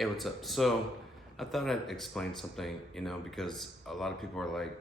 Hey, what's up? So, I thought I'd explain something, because a lot of people are like,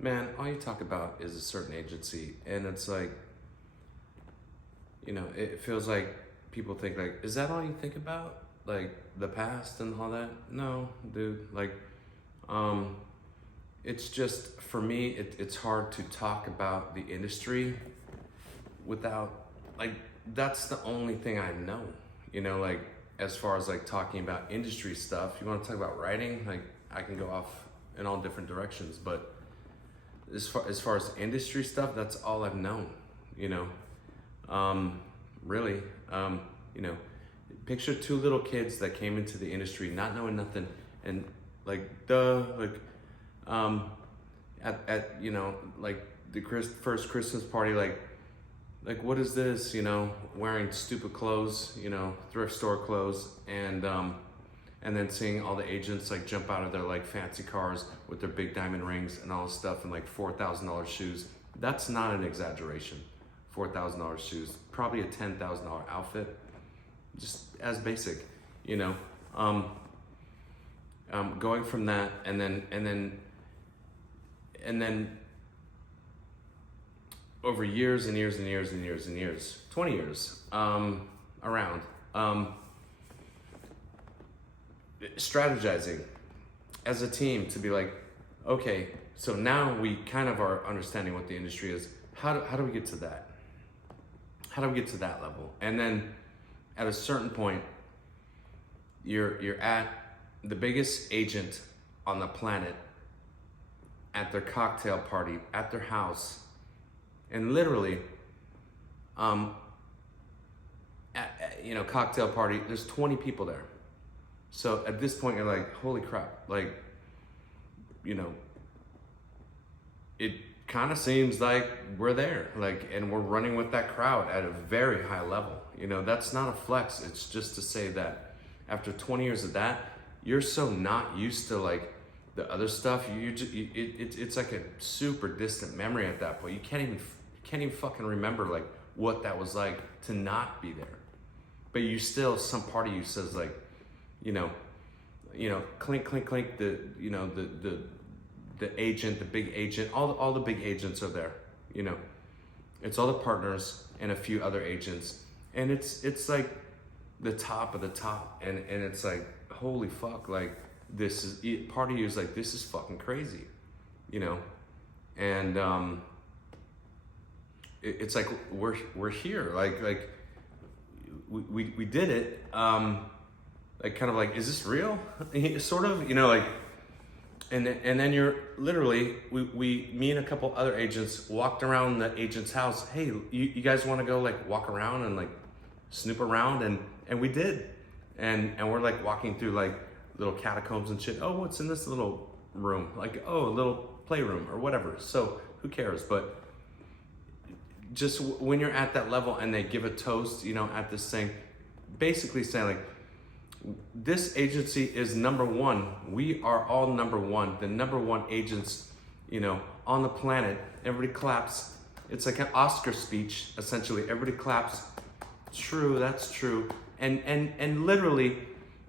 man, all you talk about is a certain agency. And it's like, it feels like people think, like, is that all you think about? Like, the past and all that? No, dude. Like, um, it's just, for me, it's hard to talk about the industry without, like, that's the only thing I know, like, as far as like talking about industry stuff. You want to talk about writing, like, I can go off in all different directions, but as far as industry stuff, that's all I've known, you know. Really, you know, picture two little kids that came into the industry not knowing nothing, and like, um, at like the first Christmas party, like what is this, wearing stupid clothes, thrift store clothes, and then seeing all the agents like jump out of their like fancy cars with their big diamond rings and all this stuff, and like $4,000 shoes. That's not an exaggeration. $4,000 shoes, probably a $10,000 outfit, just as basic, you know. Going from that, and then over years and years and years and years and years, 20 years, around, strategizing as a team to be like, okay, so now we kind of are understanding what the industry is. How do we get to that? How do we get to that level? And then at a certain point, you're at the biggest agent on the planet, at their cocktail party, at their house, and literally, cocktail party, there's 20 people there. So at this point, you're like, holy crap, like, it kind of seems like we're there, like, and we're running with that crowd at a very high level. That's not a flex. It's just to say that after 20 years of that, you're so not used to like the other stuff. It's like a super distant memory at that point. You can't even fucking remember like what that was like to not be there. But you still, some part of you says like, clink, clink, clink, the agent, the big agent, all the big agents are there, It's all the partners and a few other agents. And it's like the top of the top. And it's like, holy fuck, like this is, part of you is like, this is fucking crazy, And it's like, we're here, like we did it, like kind of like, is this real? Sort of, like, and then you're literally, me and a couple other agents walked around the agent's house. Hey, you guys want to go like walk around and like snoop around? And we did. And we're like walking through like little catacombs and shit. Oh, what's in this little room? Like, oh, a little playroom or whatever. So who cares? But just when you're at that level and they give a toast, at this thing, basically saying like, this agency is number one. We are all number one, the number one agents, on the planet. Everybody claps. It's like an Oscar speech, essentially. Everybody claps. True, that's true. And literally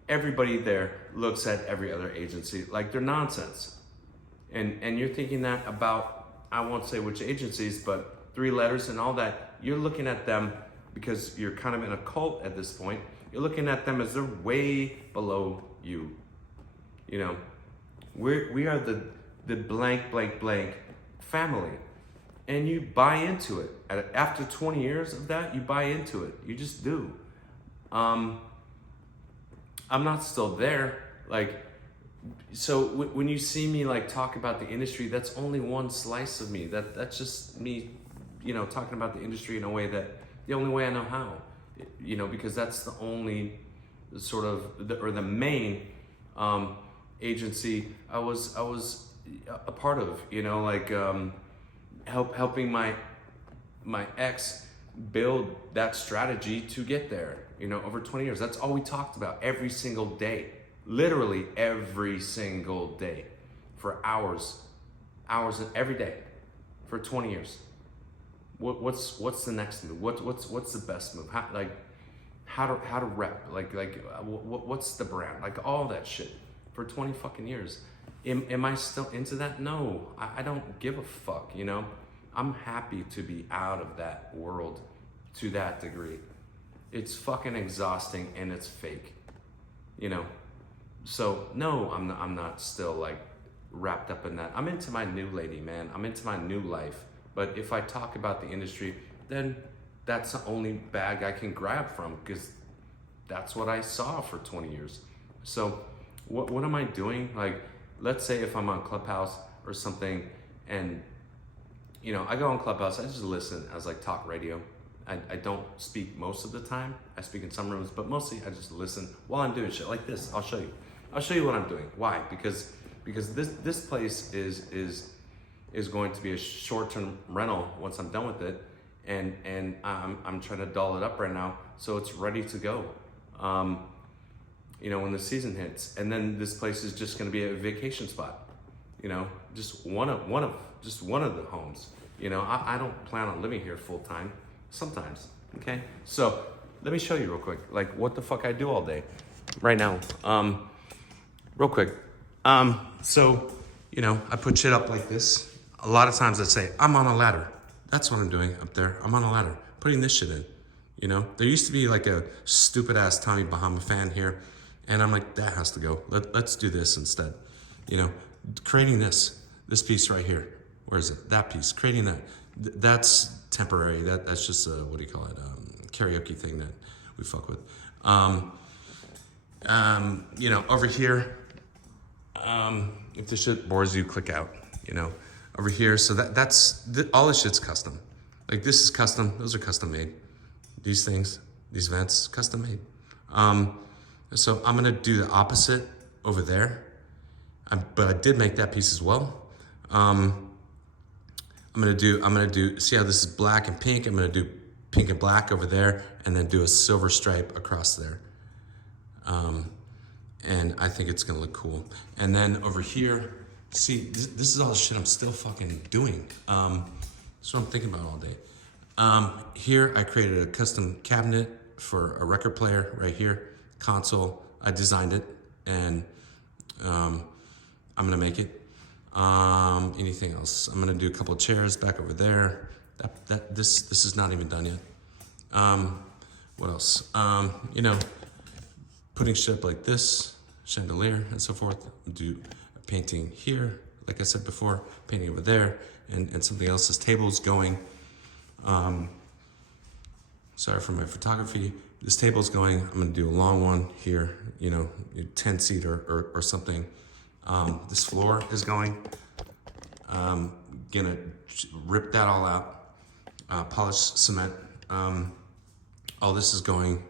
everybody there looks at every other agency like they're nonsense. And you're thinking that about, I won't say which agencies, but 3 letters and all that. You're looking at them because you're kind of in a cult at this point. You're looking at them as they're way below you. We are the blank, blank, blank family. And you buy into it. After 20 years of that, you buy into it. You just do. I'm not still there. Like, so when you see me like talk about the industry, that's only one slice of me. That's just me, talking about the industry in a way that, the only way I know how. Because that's the only sort of, the main agency I was a part of, helping my ex build that strategy to get there, over 20 years. That's all we talked about every single day, literally every single day, for hours and every day for 20 years. What's the next move? What's the best move? how to rep, what's the brand, like all that shit for 20 fucking years. Am I still into that? No, I don't give a fuck, you know? I'm happy to be out of that world to that degree. It's fucking exhausting and it's fake, you know? So no, I'm not still like wrapped up in that. I'm into my new lady, man. I'm into my new life. But if I talk about the industry, then that's the only bag I can grab from, because that's what I saw for 20 years. So what am I doing? Like, let's say if I'm on Clubhouse or something, and you know, I go on Clubhouse, I just listen as like talk radio. I don't speak most of the time. I speak in some rooms, but mostly I just listen while I'm doing shit like this. I'll show you what I'm doing. Why? Because this place is going to be a short-term rental once I'm done with it, and I'm trying to doll it up right now so it's ready to go. You know, when the season hits, and then this place is just going to be a vacation spot. You know, just one of the homes. You know, I don't plan on living here full time. Sometimes, okay. So let me show you real quick, like what the fuck I do all day, right now. Real quick. So you know, I put shit up like this. A lot of times I say I'm on a ladder. That's what I'm doing up there. I'm on a ladder, putting this shit in. You know, there used to be like a stupid ass Tommy Bahama fan here, and I'm like, that has to go. Let's do this instead. You know, creating this piece right here. Where is it? That piece. Creating that. That's temporary. That's just a, what do you call it? Karaoke thing that we fuck with. You know, over here. If this shit bores you, click out. You know, over here. So that's all this shit's custom. Like this is custom. Those are custom made. These things, these vents, custom made. So I'm gonna do the opposite over there. But I did make that piece as well. I'm gonna do, see how this is black and pink? I'm gonna do pink and black over there, and then do a silver stripe across there. And I think it's gonna look cool. And then over here, see, this is all the shit I'm still fucking doing. That's what I'm thinking about all day. Here, I created a custom cabinet for a record player right here, console. I designed it, and I'm gonna make it. Anything else? I'm gonna do a couple of chairs back over there. This is not even done yet. What else? You know, putting shit up like this, chandelier and so forth. Do a painting here, like I said before, painting over there, and something else. This table's going. Sorry for my photography. This table's going. I'm gonna do a long one here. You know, 10-seat or something. This floor is going. Gonna rip that all out, polish cement. All this is going.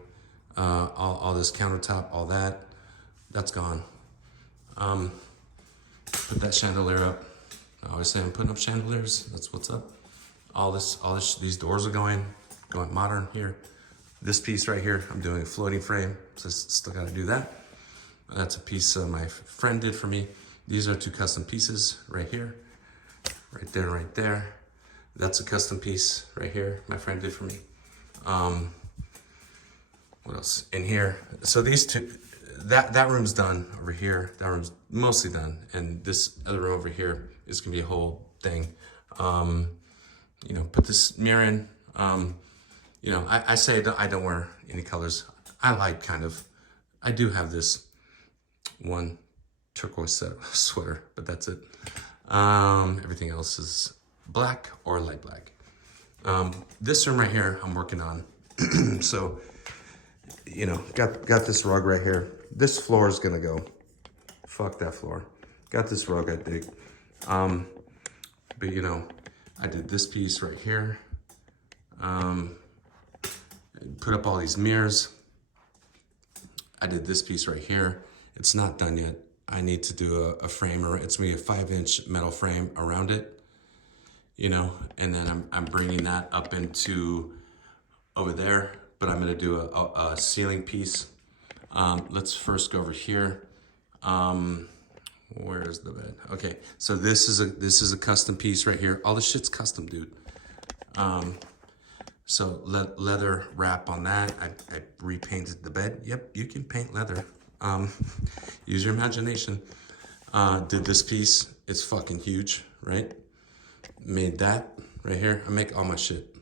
All this countertop, all that's gone. Put that chandelier up. I always say I'm putting up chandeliers. That's what's up. All this, these doors are going modern here. This piece right here, I'm doing a floating frame, so still got to do that. That's a piece my friend did for me. These are two custom pieces right here, right there, and right there. That's a custom piece right here my friend did for me. What else? In here, so these two, that room's done over here. That room's mostly done, and this other room over here is gonna be a whole thing. You know, put this mirror in. You know, I say I don't wear any colors. I like I do have this one turquoise sweater, but that's it. Everything else is black or light black. This room right here, I'm working on. So, you know, got this rug right here. This floor is gonna go. Fuck that floor. Got this rug, I dig. But you know, I did this piece right here. Put up all these mirrors. I did this piece right here. It's not done yet. I need to do a frame, or it's gonna be a 5-inch metal frame around it, you know, and then I'm bringing that up into over there, but I'm gonna do a ceiling piece. Let's first go over here. Where's the bed? Okay, so this is a custom piece right here. All this shit's custom, dude. So leather wrap on that. I repainted the bed. Yep, you can paint leather. Use your imagination. Did this piece. It's fucking huge, right? Made that right here. I make all my shit.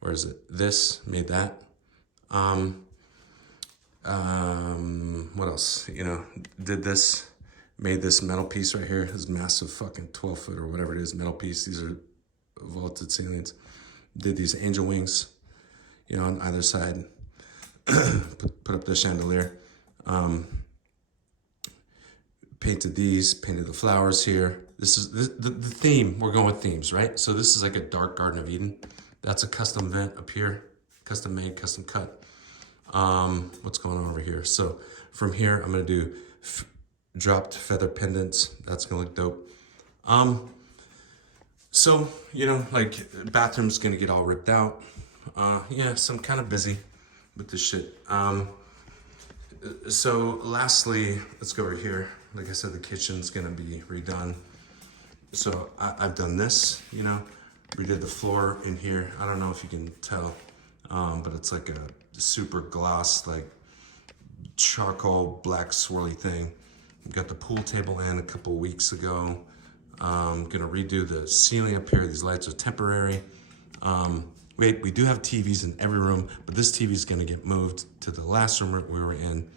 Where is it? This, made that. What else? You know, did this, made this metal piece right here. This massive fucking 12 foot or whatever it is, metal piece. These are vaulted ceilings. Did these angel wings, you know, on either side. put up the chandelier. Painted these, painted the flowers here. This is the theme. We're going with themes, right? So this is like a dark Garden of Eden. That's a custom vent up here, custom made, custom cut. What's going on over here? So from here, I'm gonna do dropped feather pendants. That's gonna look dope. So, you know, like bathroom's gonna get all ripped out. Yeah, so I'm kind of busy with this shit. So lastly, let's go over here. Like I said, the kitchen's gonna be redone. So I've done this, you know, redid the floor in here. I don't know if you can tell, but it's like a super gloss, like charcoal black swirly thing. We got the pool table in a couple weeks ago. Gonna redo the ceiling up here. These lights are temporary. We do have TVs in every room, but this TV is gonna get moved to the last room we were in.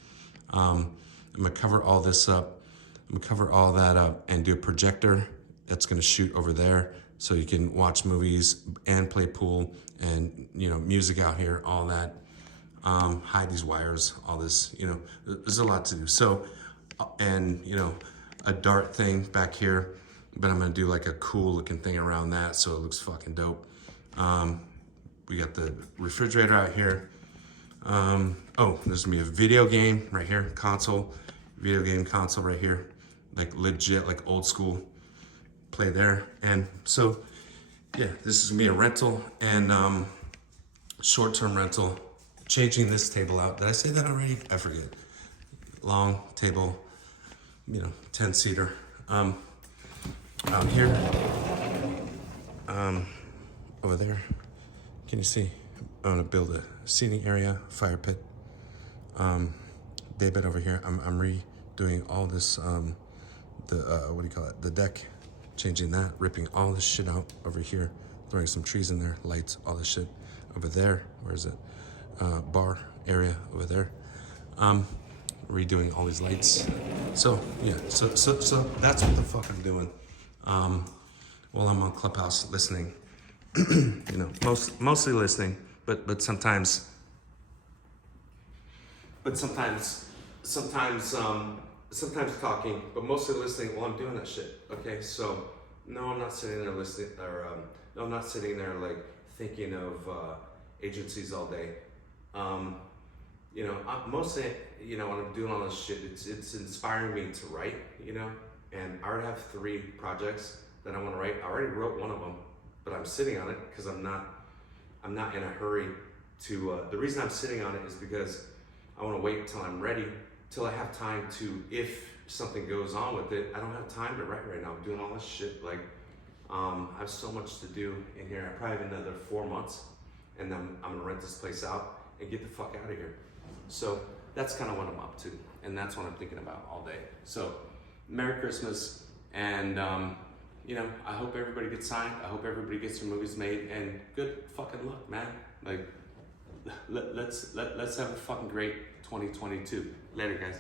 I'm gonna cover all this up. I'm gonna cover all that up and do a projector that's gonna shoot over there so you can watch movies and play pool and, you know, music out here, all that. Hide these wires, all this, you know, there's a lot to do. So, and, you know, a dart thing back here, but I'm gonna do like a cool looking thing around that so it looks fucking dope. We got the refrigerator out here. Oh, there's gonna be a video game right here, console, video game console right here, like legit, like old school, play there. And so, yeah, this is gonna be a rental and short-term rental. Changing this table out. Did I say that already? I forget. Long table, you know, 10-seater. Out here, over there, can you see? I'm gonna build a seating area, fire pit. Daybed over here. I'm redoing all this, what do you call it? The deck, changing that, ripping all this shit out over here, throwing some trees in there, lights, all this shit. Over there, where is it? Bar area over there. Redoing all these lights. So yeah, so that's what the fuck I'm doing. While I'm on Clubhouse listening, you know, mostly listening, but sometimes talking, but mostly listening while I'm doing that shit. Okay, so no, I'm not sitting there listening, or no, I'm not sitting there like thinking of agencies all day. You know, mostly, you know, when I'm doing all this shit, it's inspiring me to write, you know, and I already have 3 projects that I want to write. I already wrote one of them, but I'm sitting on it because I'm not in a hurry to, the reason I'm sitting on it is because I want to wait until I'm ready, till I have time to, if something goes on with it, I don't have time to write right now. I'm doing all this shit, like, I have so much to do in here. I probably have another 4 months, and then I'm gonna rent this place out and get the fuck out of here. So that's kind of what I'm up to, and that's what I'm thinking about all day. So Merry Christmas, and you know, I hope everybody gets signed. I hope everybody gets their movies made, and good fucking luck, man. Like, let's have a fucking great 2022. Later, guys.